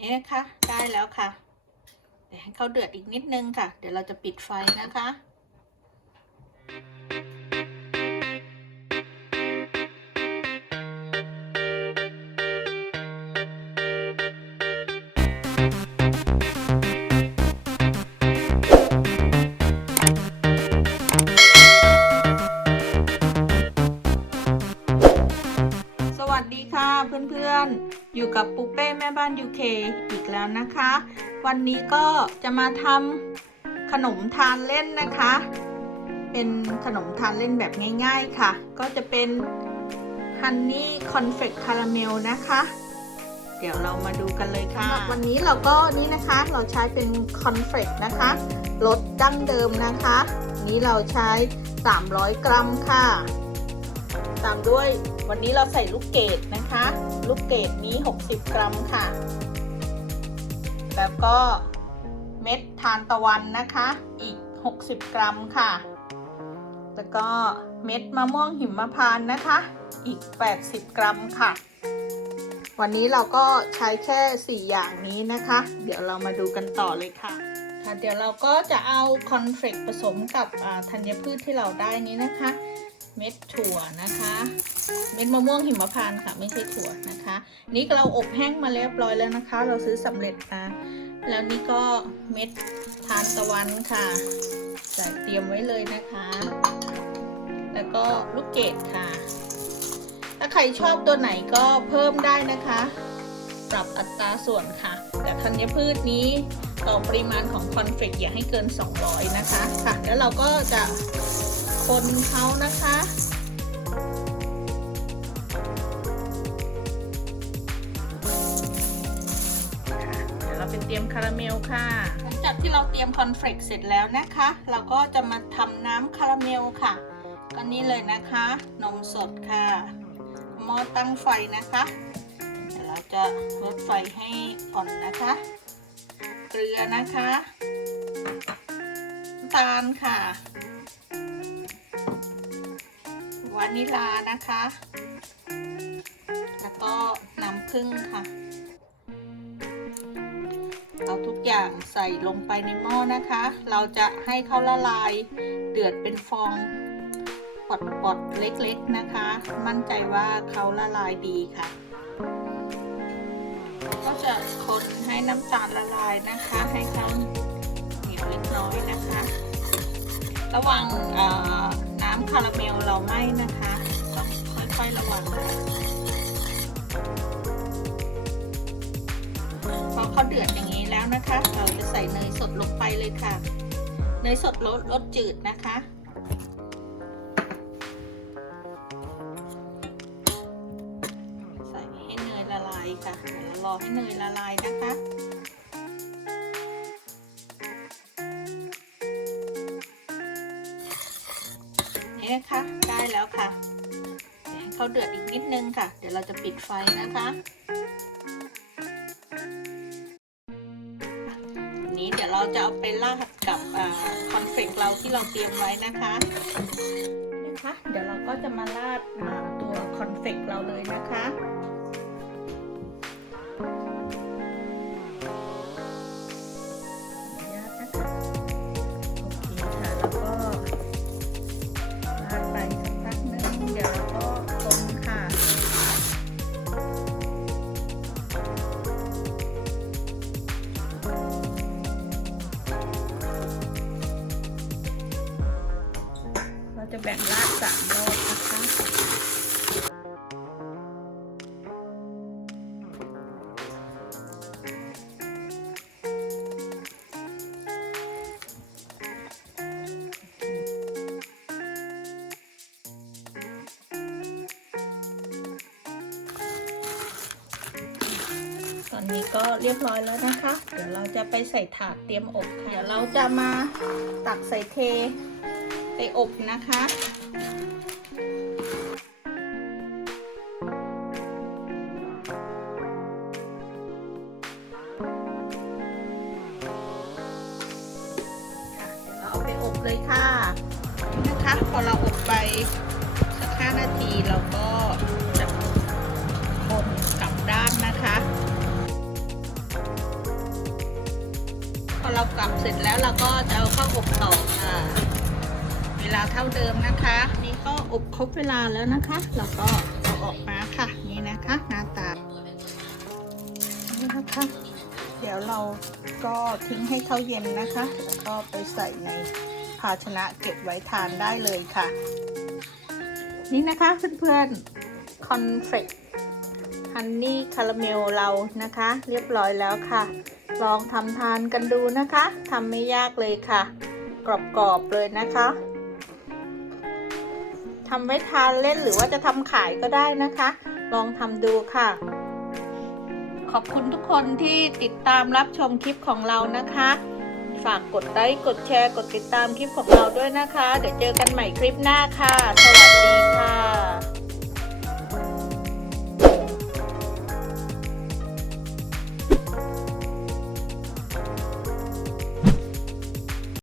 นี่นะคะได้แล้วค่ะ เดี๋ยวให้เขาเดือดอีกนิดนึงค่ะ เดี๋ยวเราจะปิดไฟนะคะสวัสดีค่ะเพื่อนๆอยู่กับปุ๊เป้แม่ บ้าน UK อีกแล้วนะคะ วันนี้ก็จะมาทำขนมทานเล่นนะคะ เป็นขนมทานเล่นแบบง่ายๆค่ะ ก็จะเป็นฮันนี่คอนเฟกคาราเมลนะคะ เดี๋ยวเรามาดูกันเลยค่ะ วันนี้เราก็นี่นะคะเราใช้เป็นคอนเฟกนะคะรสดั้งเดิมนะคะ นี้เราใช้ 300 กรัมค่ะ ตามด้วย วันนี้เราใส่ลูกเกดนะคะ ลูกเกดนี้ 60 กรัมค่ะ แล้วก็เม็ดทานตะวันนะคะ อีก 60 กรัมค่ะ แล้วก็เม็ดมะม่วงหิมพานต์นะคะ อีก 80 กรัมค่ะ วันนี้เราก็ใช้แค่ 4 อย่างนี้นะคะ เดี๋ยวเรามาดูกันต่อเลยค่ะค่ะ เดี๋ยวเราก็จะเอาคอนเฟลกผสมกับธัญพืชที่เราได้นี้นะคะ เม็ดถั่วนะคะ เม็ดมะม่วงหิมพานต์ค่ะ ไม่ใช่ถั่วนะคะ นี่เราอบแห้งมาเรียบร้อยแล้วนะคะ เราซื้อสำเร็จมาแล้วนี่ก็เม็ดทานตะวันค่ะใส่เตรียมไว้เลยนะคะ แล้วก็ลูกเกดค่ะ ถ้าใครชอบตัวไหนก็เพิ่มได้นะคะ ปรับอัตราส่วนค่ะ แต่ธัญพืชนี้ต่อปริมาณของคอนเฟกอย่าให้เกิน 200 นะคะ ค่ะ แล้วเราก็จะ คนเขานะคะ เดี๋ยวเราไปเตรียมคาราเมลค่ะ หลังจากที่เราเตรียมคอนเฟลกเสร็จแล้วนะคะ เราก็จะมาทำน้ำคาราเมลค่ะ ก็นี่เลยนะคะ นมสดค่ะ หม้อตั้งไฟนะคะ เดี๋ยวเราจะลดไฟให้อ่อนนะคะ เกลือนะคะ น้ำตาลค่ะานิลานะคะ แล้วก็น้ำผึ้งค่ะ เอาทุกอย่างใส่ลงไปในหม้อนะคะ เราจะให้เขาละลายเดือดเป็นฟองปอดๆเล็กๆนะคะ มั่นใจว่าเขาละลายดีค่ะ ก็จะคนให้น้ำตาลละลายนะคะ ให้เขาเหนียวเล็กน้อยนะคะ ระวังอ่อ น้ำคาราเมลเราไหม้นะคะต้องค่อยๆระวังพอเขาเดือดอย่างนี้แล้วนะคะ เราจะใส่เนยสดลงไปเลยค่ะ เนยสดรสรสจืดนะคะใส่ให้เนยละลายค่ะเดี๋ยวรอให้เนยละลายนะคะ นะคะ ได้แล้วค่ะเดี๋ยวให้เขาเดือดอีกนิดนึงค่ะ เดี๋ยวเราจะปิดไฟนะคะนี้เดี๋ยวเราจะเอาไปราดกับคอนเฟกเราที่เราเตรียมไว้นะคะนะคะ เดี๋ยวเราก็จะมาราดอ่าตัวคอนเฟกเราเลยนะคะ แบ่งราดสามรอบนะคะตอนนี้ก็เรียบร้อยแล้วนะคะ เดี๋ยวเราจะไปใส่ถาดเตรียมอบค่ะ เดี๋ยวเราจะมาตักใส่เท ไปอบนะคะเดี๋ยวเราเอาไปอบเลยค่ะนี่นะคะ พอเราอบไปสักห้านาทีเราก็จะคนกลับด้านนะคะ พอเรากลับเสร็จแล้วเราก็จะเอาเข้าอบต่อค่ะ ลาเท่าเดิมนะคะ นี่ก็อบครบเวลาแล้วนะคะเราก็เอาออกมาค่ะ นี่นะคะหน้าตา นี่นะคะ เดี๋ยวเราก็ทิ้งให้เขาเย็นนะคะ แล้วก็ไปใส่ในภาชนะเก็บไว้ทานได้เลยค่ะ นี่นะคะเพื่อนๆคอนเฟกฮันนี่คาราเมลเรานะคะ เรียบร้อยแล้วค่ะ ลองทำทานกันดูนะคะทำไม่ยากเลยค่ะ กรอบๆเลยนะคะ ทำไว้ทานเล่นหรือว่าจะทำขายก็ได้นะคะ ลองทำดูค่ะ ขอบคุณทุกคนที่ติดตามรับชมคลิปของเรานะคะ ฝากกดไลค์กดแชร์ กดติดตามคลิปของเราด้วยนะคะ เดี๋ยวเจอกันใหม่คลิปหน้าค่ะสวัสดี